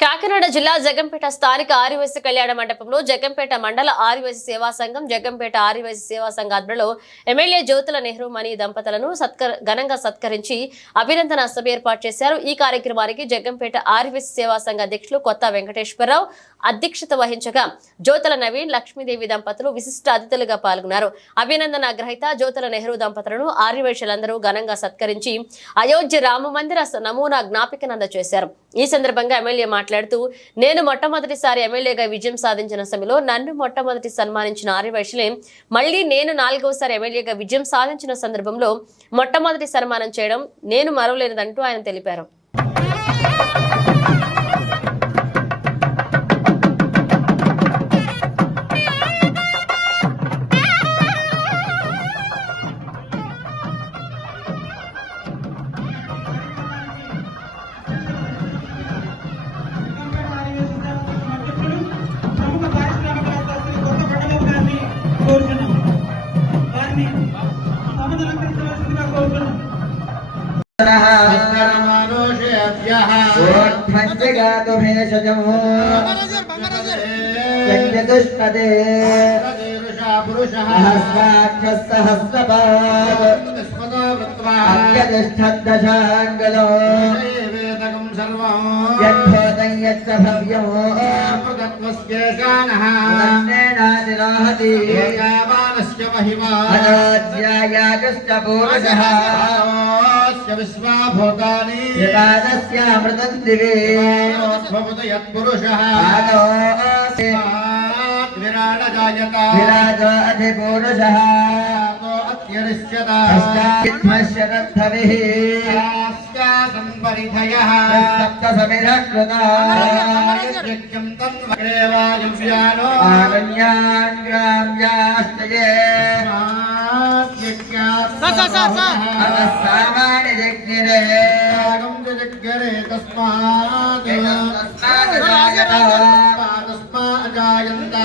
కాకినాడ జిల్లా జగంపేట స్థానిక ఆదివాసీ కళ్యాణ మండపంలో జగంపేట మండల ఆదివాసీ సేవా సంఘం జగంపేట ఆదివాసీ సేవా సంఘ ఆధ్వర్యంలో ఎమ్మెల్యే జ్యోతుల నెహ్రూ మణి దంపతులను ఘనంగా సత్కరించి అభినందన సభ ఏర్పాటు చేశారు। ఈ కార్యక్రమానికి జగంపేట ఆదివాసీ సేవా సంఘ అధ్యక్షులు కొత్త వెంకటేశ్వరరావు అధ్యక్షత వహించగా జ్యోతుల నవీన్ లక్ష్మీదేవి దంపతులు విశిష్ట అతిథులుగా పాల్గొన్నారు। అభినందన గ్రహీత జ్యోతుల నెహ్రూ దంపతులను ఆదివాసీలందరూ ఘనంగా సత్కరించి అయోధ్య రామ మందిర నమూనా జ్ఞాపికను అందజేశారు। ఈ సందర్భంగా ఎమ్మెల్యే మాట్లాడుతూ నేను మొట్టమొదటిసారి ఎమ్మెల్యేగా విజయం సాధించిన సమయంలో నన్ను మొట్టమొదటి సన్మానించిన ఆదివాసీలే మళ్ళీ నేను 4వసారి ఎమ్మెల్యేగా విజయం సాధించిన సందర్భంలో మొట్టమొదటి సన్మానం చేయడం నేను మరవలేనిదంటూ ఆయన తెలిపారు। विश्वाभूतानि यदादस्यामृतं दिवे भवतु यत्पुरुषः विराट जायता विराजो अधिपुरुषः अत्यरिष्यता अष्टाविद्मश्यरद्धविः संपरिधयः सप्तसमिधः कृता यज्ञं तन्वग्रेवायुव्यानो आरण्यान् ग्राम्याश्चये सामान्य जग्निरे जग्रे तस्मात् अजायन्ता